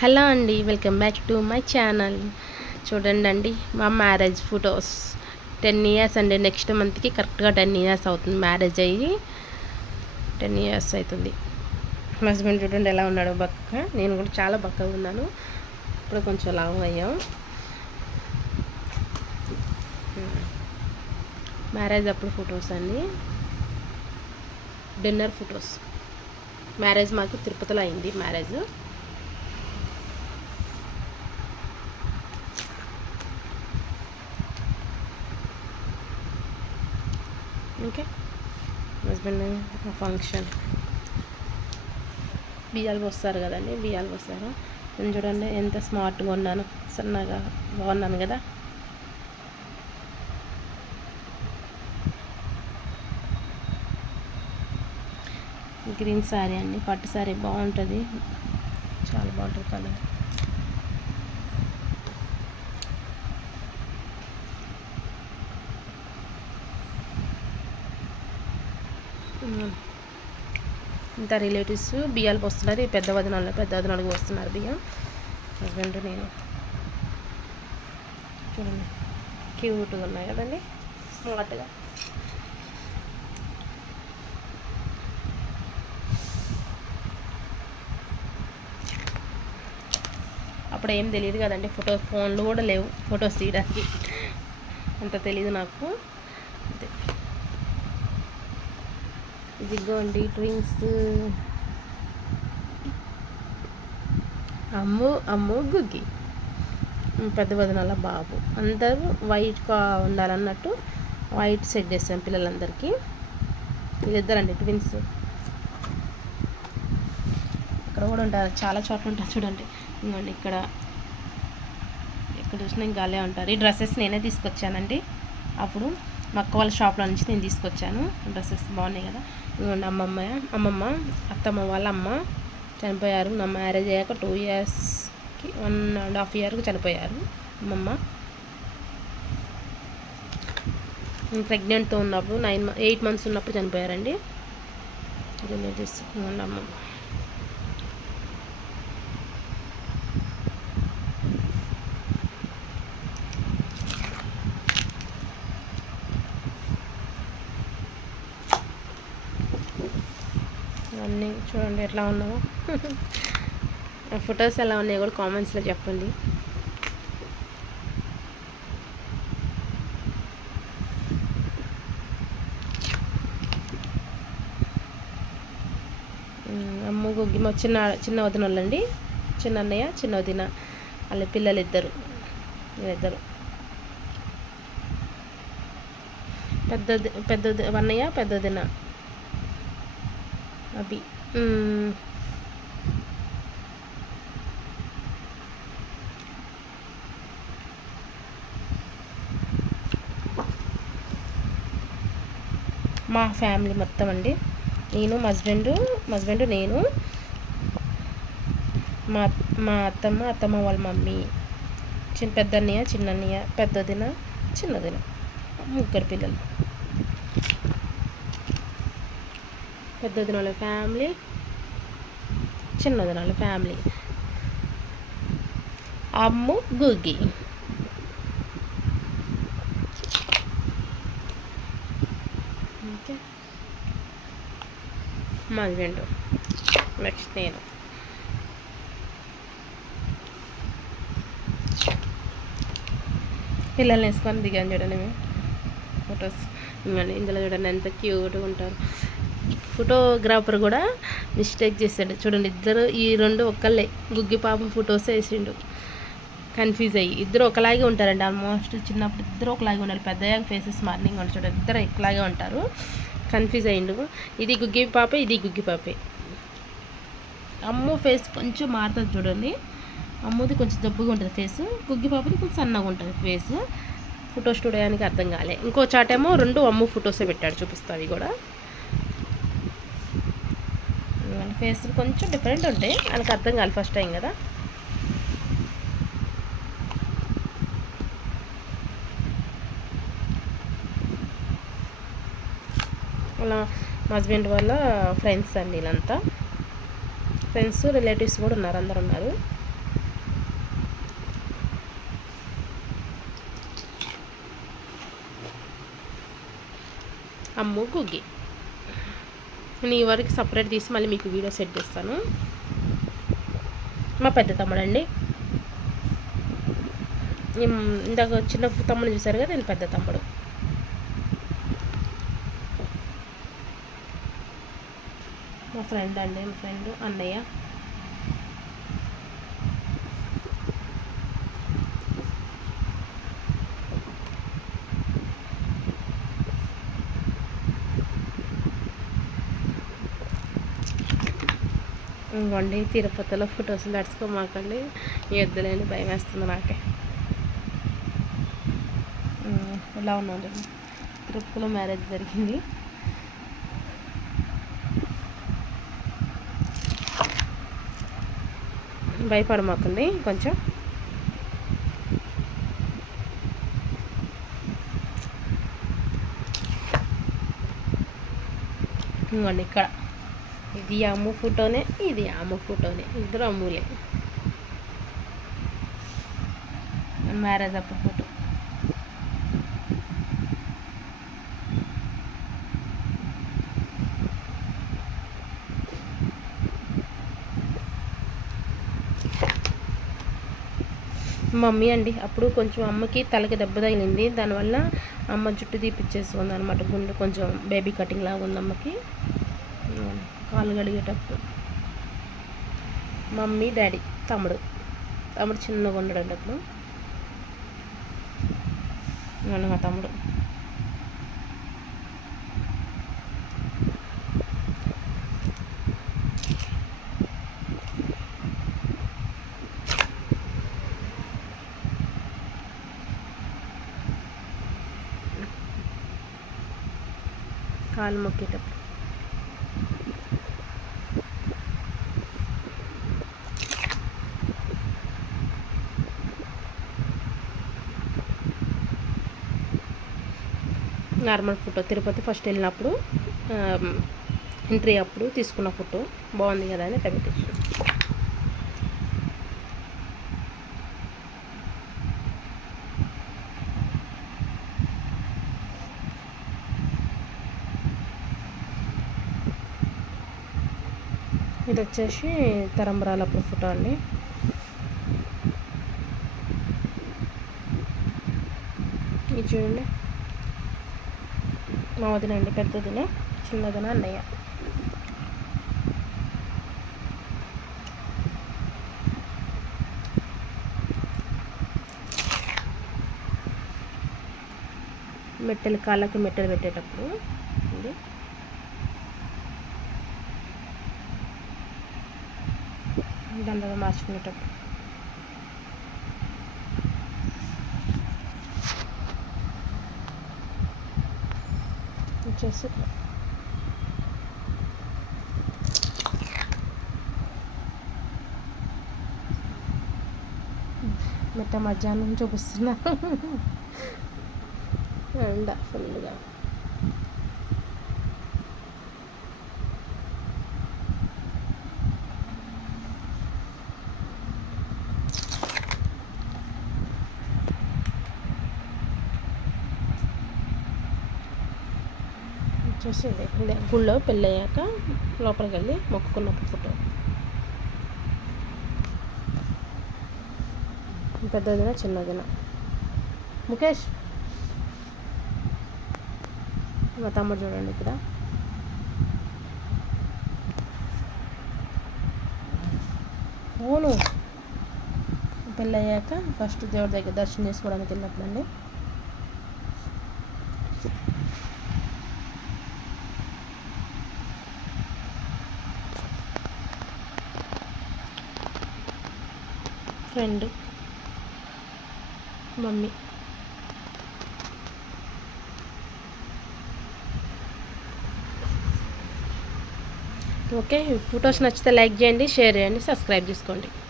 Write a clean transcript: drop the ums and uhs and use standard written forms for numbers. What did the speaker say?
Hello అండి, welcome back to my channel. చూడండి మా మ్యారేజ్ ఫొటోస్. 10 ఇయర్స్ అండి. నెక్స్ట్ మంత్కి కరెక్ట్గా 10 ఇయర్స్ అవుతుంది మ్యారేజ్ అయ్యి. 10 ఇయర్స్ అవుతుంది. మా హస్బెండ్ చూడండి ఎలా ఉన్నాడు, బక్కగా. నేను కూడా చాలా బక్కగా ఉన్నాను. ఇప్పుడు కొంచెం లావు అయ్యాం. మ్యారేజ్ అప్పుడు ఫొటోస్ అండి, డిన్నర్ ఫొటోస్. మ్యారేజ్ మాకు తిరుపతిలో అయింది మ్యారేజ్. ఓకే, హస్బెండ్ ఫంక్షన్ బియ్యాలు పోస్తారు కదండి, బియ్యాలు పోస్తారు. నేను చూడండి ఎంత స్మార్ట్గా ఉన్నాను, సన్నగా బాగున్నాను కదా. గ్రీన్ శారీ అండి, పట్టు శారీ బాగుంటుంది, చాలా బాగుంటుంది కలర్. ఇంత రిలేటివ్స్ బియ్యాలు పోస్తున్నారు. పెద్ద వదినాలకు వస్తున్నారు బియ్యం. హస్బెండ్ నేను చూడండి క్యూట్గా ఉన్నాయి కదండి, స్మార్ట్గా. అప్పుడు ఏం తెలియదు కదండి, ఫోన్లు కూడా లేవు ఫొటోస్ తీయడానికి, అంత తెలియదు నాకు. ఇదిగోండి ట్విన్స్, అమ్ము గుగ్గి, పెద్ద వదినాల బాబు. అందరూ వైట్గా ఉండాలన్నట్టు వైట్ సెట్ చేస్తాం పిల్లలందరికీ. వీళ్ళిద్దరండి ట్విన్స్. ఇక్కడ కూడా ఉంటారు, చాలా చోట్ల ఉంటారు చూడండి. ఇంకోండి ఇక్కడ చూసినా ఇంకా అలే ఉంటారు. ఈ డ్రెస్సెస్ నేనే తీసుకొచ్చానండి. అప్పుడు మా అక్క వాళ్ళ షాప్లో నుంచి నేను తీసుకొచ్చాను. డ్రెస్సెస్ బాగున్నాయి కదా. ఇంకోండి అమ్మమ్మ అత్తమ్మ వాళ్ళ అమ్మ చనిపోయారు. నా మ్యారేజ్ అయ్యాక 2 ఇయర్స్కి 1.5 ఇయర్కి చనిపోయారు అమ్మమ్మ. నేను ప్రెగ్నెంట్తో ఉన్నప్పుడు 8 మంత్స్ ఉన్నప్పుడు చనిపోయారండి రిలేటివ్స్. అమ్మమ్మ అన్నీ చూడండి ఎట్లా ఉన్నామో. ఫొటోస్ ఎలా ఉన్నాయో కూడా కామెంట్స్లో చెప్పండి. అమ్మ గుగ్గి మా చిన్న వదిన వాళ్ళండి, చిన్న అన్నయ్య చిన్న వదిన వాళ్ళ పిల్లలు వీళ్ళిద్దరు. పెద్ద అన్నయ్య పెద్ద వదిన అవి. మా ఫ్యామిలీ మొత్తం అండి, నేను మా హస్బెండ్ నేను, మా అత్తమ్మ వాళ్ళ మమ్మీ, పెద్ద అన్నయ్య చిన్న అన్నయ్య పెద్ద వదిన చిన్న వదిన, 3 పిల్లలు. పెద్ద వదిన వాళ్ళ ఫ్యామిలీ, చిన్న వదిన వాళ్ళ ఫ్యామిలీ, అమ్ము గుగ్గి. ఓకే, మా హస్బెండ్, నెక్స్ట్ నేను. పిల్లల్ని వేసుకొని దిగాను చూడండి మేము ఫొటోస్. ఇవ్వండి ఇందులో చూడండి ఎంత క్యూట్గా ఉంటారు. ఫోటోగ్రాఫర్ కూడా మిస్టేక్ చేశాడు చూడండి. ఈ రెండు ఒక్కళ్ళే గుగ్గి పాప ఫొటోస్ వేసిండు, కన్ఫ్యూజ్ అయ్యి. ఇద్దరు ఒకలాగే ఉంటారండి, ఆల్మోస్ట్ చిన్నప్పుడు ఇద్దరు ఒకలాగే ఉండాలి, పెద్దయ్యాక ఫేసెస్ మార్నింగ్ ఉంటారు చూడండి, ఇద్దరు ఒకలాగే ఉంటారు. కన్ఫ్యూజ్ అయ్యిండు. ఇది గుగ్గి పాపే, ఇది గుగ్గి పాపే. అమ్ము ఫేస్ కొంచెం మారుతుంది చూడండి, అమ్ముది కొంచెం దబ్బుగా ఉంటుంది ఫేస్, గుగ్గి పాపది కొంచెం సన్నగా ఉంటుంది ఫేస్. ఫోటో స్టూడియోకి అర్థం కాలే. ఇంకో చాటేమో 2 అమ్ము ఫొటోసే పెట్టాడు, చూపిస్తాను అవి కూడా. ఫేస్ కొంచెం డిఫరెంట్ ఉంటాయి, ఆయనకు అర్థం కాదు ఫస్ట్ టైం కదా. అలా మా హస్బెండ్ వాళ్ళ ఫ్రెండ్స్ అండి, వీళ్ళంతా ఫ్రెండ్స్ రిలేటివ్స్ కూడా ఉన్నారు, అందరు ఉన్నారు. అమ్ము గుగ్గి. నీ వరకు సపరేట్ తీసి మళ్ళీ మీకు వీడియో సెట్ చేస్తాను. మా పెద్ద తమ్ముడు అండి. ఇందాక చిన్న తమ్ముడు చూసారు కదా, నేను పెద్ద తమ్ముడు. మా ఫ్రెండ్ అండి, మా ఫ్రెండ్ అన్నయ్య. ఇంకోండి తిరుపతిలో ఫొటోస్ నడుచుకోమాకండి, ఎద్దులేని భయం వేస్తుంది నాకే. ఇలా ఉన్నాను. తిరుపతిలో మ్యారేజ్ జరిగింది. భయపడమాకండి కొంచెం. ఇంకోండి ఇక్కడ ఇది అమ్ము ఫోటోనే, ఇది అమ్ము ఫోటోనే, ఇద్దరు అమ్ములే. మ్యారేజ్ అప్పుడు ఫోటో. మమ్మీ అండి, అప్పుడు కొంచెం అమ్మకి తలకి దెబ్బ తగిలింది, దానివల్ల అమ్మ జుట్టు తీపిచ్చేస్తుంది అనమాట. గుండు కొంచెం బేబీ కటింగ్ లాగా ఉంది అమ్మకి. కాలు కడిగేటప్పుడు మమ్మీ డాడీ తమ్ముడు చిన్నగా ఉన్నాడండి అప్పుడు. మా తమ్ముడు కాలు మొక్కేటప్పుడు. నార్మల్ ఫోటో తిరుపతి ఫస్ట్ వెళ్ళినప్పుడు ఎంట్రీ అప్పుడు తీసుకున్న ఫోటో బాగుంది కదా అని పెట్టేసాను. ఇది వచ్చేసి తరంబరాలప్పుడు ఫోటో అండి. ఇది చూడండి, మా వదిన అండి, పెద్దదిన, చిన్నదిన అన్నయ్య. మెట్టెలు, కాళ్ళకి మెట్టెలు పెట్టేటప్పుడు ఇది. దండగా మార్చుకునేటప్పుడు. వచ్చేసి మెట్ట మధ్యాహ్నం చూపిస్తున్నా ఎండ ఫుల్గా. వచ్చేసి గుళ్ళో పెళ్ళయ్యాక లోపలికి వెళ్ళి మొక్కుకున్నప్పుడు ఫోటో. పెద్దదిన చిన్నదిన. ముఖేష్ మా తమ్ముడు చూడండి ఇక్కడ. అవును, పెళ్ళయ్యాక ఫస్ట్ దేవుడి దగ్గర దర్శనం చేసుకోవడానికి వెళ్ళినప్పుడు అండి. Friend mummy. ఓకే, ఫొటోస్ నచ్చితే లైక్ చేయండి, షేర్ చేయండి, సబ్స్క్రైబ్ చేసుకోండి.